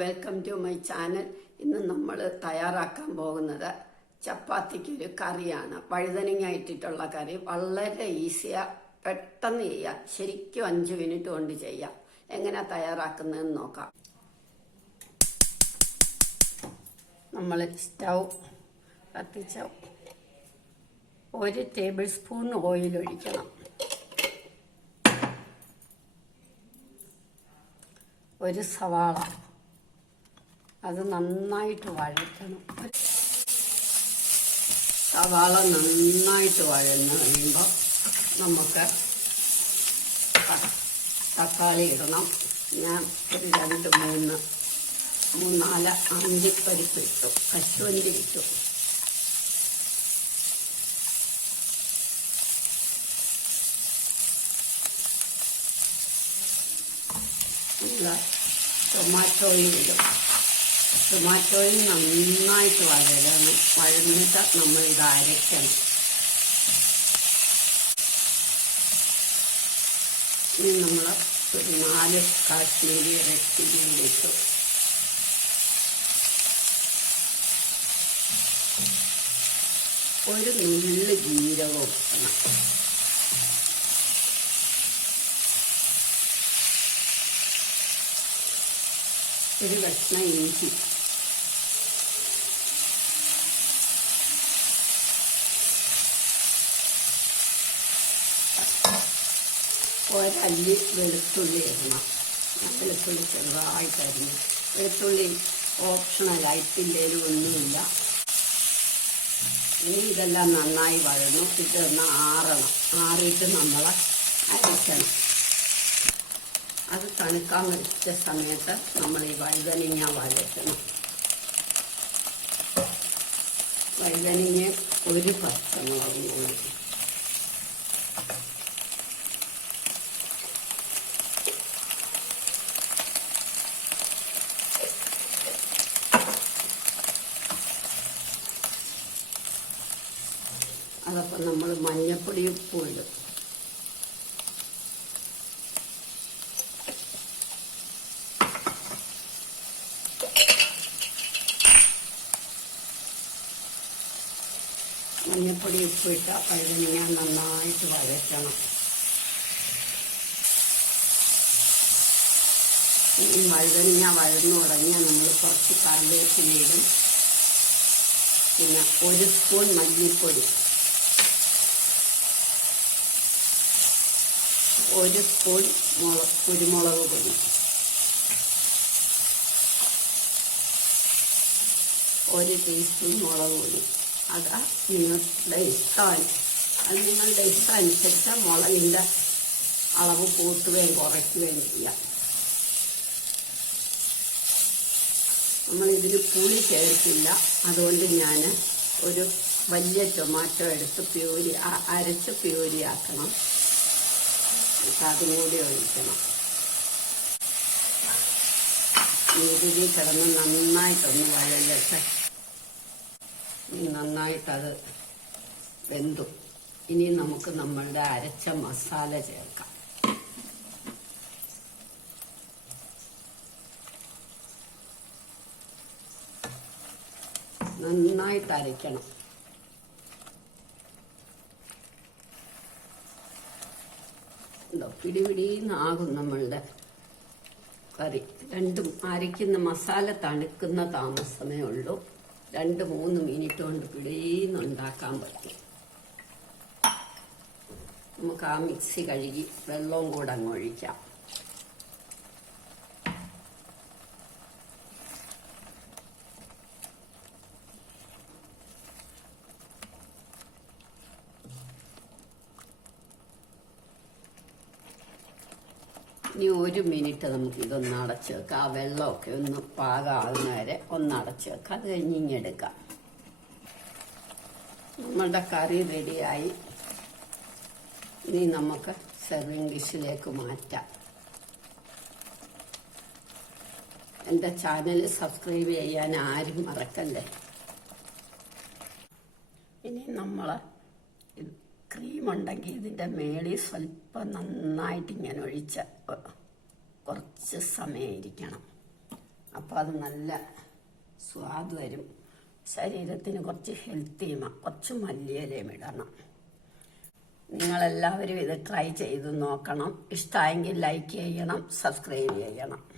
Welcome to my channel. ഇന്ന് നമ്മൾ തയ്യാറാക്കാൻ പോകുന്നത് ചപ്പാത്തിക്കൊരു കറിയാണ്. വഴുതനങ്ങ ഇട്ടിട്ടുള്ള കറി. വളരെ ഈസിയാ, പെട്ടെന്ന് ചെയ്യാം. ശരിക്കും 5 മിനിറ്റ് കൊണ്ട് ചെയ്യാം. എങ്ങനെ തയ്യാറാക്കുന്നതെന്ന് നോക്കാം. നമ്മൾ സ്റ്റൗ കത്തിച്ച 1 ടേബിൾ സ്പൂൺ ഓയിൽ ഒഴിക്കണം. ഒരു സവാള, അത് നന്നായിട്ട് വഴറ്റണം. സവാള നന്നായിട്ട് വഴന്ന് കഴിയുമ്പോൾ നമുക്ക് തക്കാളി ഇടണം. ഞാൻ ഒരു 2-3-4 അണ്ടിപ്പരിപ്പ് ഇട്ടു, കശുവണ്ടി ഇട്ടു. ടൊമാറ്റോയും ഇടും. ടൊമാറ്റോയും നന്നായിട്ട് വഴരണം. വഴന്നിട്ട് നമ്മൾ ഇത് അരയ്ക്കണം. ഇനി നമ്മൾ ഒരു 4 കാശ്മീരി റെഡ് ചില്ലി ഇട്ടു. ഒരു നുള്ളു ജീരകം ഇടണം. ഒരു കഷ്ണം ഇഞ്ചി, ഒരല്ലി വെളുത്തുള്ളി ഇടണം. വെളുത്തുള്ളി ചെറുതായിട്ട് അരിഞ്ഞ്. വെളുത്തുള്ളി ഓപ്ഷണലായിട്ടില്ലേലും ഒന്നുമില്ല. ഇനി ഇതെല്ലാം നന്നായി വഴന്നു. ഇതൊന്ന് ആറണം. ആറിയിട്ട് നമ്മൾ അരയ്ക്കണം. അത് തണുക്കാൻ വെച്ച സമയത്ത് നമ്മൾ ഈ വഴുതനങ്ങ വഴറ്റണം. വഴുതനങ്ങ ഒരു പച്ചമുളകും കൂടി. അതപ്പം നമ്മൾ മഞ്ഞപ്പൊടി ഉപ്പും ഇടും. മഞ്ഞപ്പൊടി ഉപ്പിട്ട വഴുതനങ്ങ നന്നായിട്ട് വഴറ്റണം. ഈ വഴുതനങ്ങ വഴന്നു തുടങ്ങിയാൽ നമ്മൾ കുറച്ച് കറിവേപ്പിലയിടും. പിന്നെ 1 സ്പൂൺ മല്ലിപ്പൊടി, 1 സ്പൂൺ കുരുമുളക് പൊടി, 1 ടീസ്പൂൺ മുളക് പൊടി. അത് നിങ്ങളുടെ ഇഷ്ടമാണ്. അത് നിങ്ങളുടെ ഇഷ്ടം അനുസരിച്ച് മുളകിൻ്റെ അളവ് കൂട്ടുകയും കുറയ്ക്കുകയും ചെയ്യാം. നമ്മളിതിൽ പുളി ചേർക്കില്ല. അതുകൊണ്ട് ഞാൻ ഒരു വലിയ ടൊമാറ്റോ എടുത്ത് അരച്ച് പ്യൂരിയാക്കണം. അതും കൂടി ഒഴിക്കണം. ഇതിൽ കിടന്ന് നന്നായിട്ടൊന്ന് വഴലട്ടെ. നന്നായിട്ടത് വെന്തു. ഇനി നമുക്ക് നമ്മളുടെ അരച്ച മസാല ചേർക്കാം. നന്നായിട്ട് അരയ്ക്കണം. പിടിപിടിന്നാകും നമ്മളുടെ കറി. രണ്ടും അരയ്ക്കുന്ന മസാല തണുക്കുന്ന താമസമേ ഉള്ളൂ. 2-3 മിനിറ്റ് കൊണ്ട് പിടിയുന്നുണ്ടാക്കാൻ പറ്റും. നമുക്ക് ആ മിക്സി കഴുകി വെള്ളവും കൂടെ അങ്ങ് ഒഴിക്കാം. ഇനി 1 മിനിറ്റ് നമുക്ക് ഇതൊന്ന് അടച്ച് വെക്കാം. ആ വെള്ളമൊക്കെ ഒന്ന് പാകമാകുന്ന വരെ ഒന്ന് അടച്ച് വെക്കാം. അത് കഴിഞ്ഞ് ഇങ്ങെടുക്കാം. നമ്മളുടെ കറി റെഡിയായി. ഇനി നമുക്ക് സെർവിങ് ഡിഷിലേക്ക് മാറ്റാം. എൻ്റെ ചാനൽ സബ്സ്ക്രൈബ് ചെയ്യാൻ ആരും മറക്കല്ലേ. ഇനി നമ്മൾ ക്രീം ഉണ്ടെങ്കിൽ ഇതിൻ്റെ മേളിൽ സ്വല്പം നന്നായിട്ട് ഇങ്ങനെ ഒഴിച്ച് കുറച്ച് സമയം ഇരിക്കണം. അപ്പോൾ അത് നല്ല സ്വാദ് വരും. ശരീരത്തിന് കുറച്ച് ഹെൽത്തിയുമാണ്. കുറച്ച് മല്ലിയിലയും ഇടണം. നിങ്ങളെല്ലാവരും ഇത് ട്രൈ ചെയ്ത് നോക്കണം. ഇഷ്ടമായെങ്കിൽ ലൈക്ക് ചെയ്യണം, സബ്സ്ക്രൈബ് ചെയ്യണം.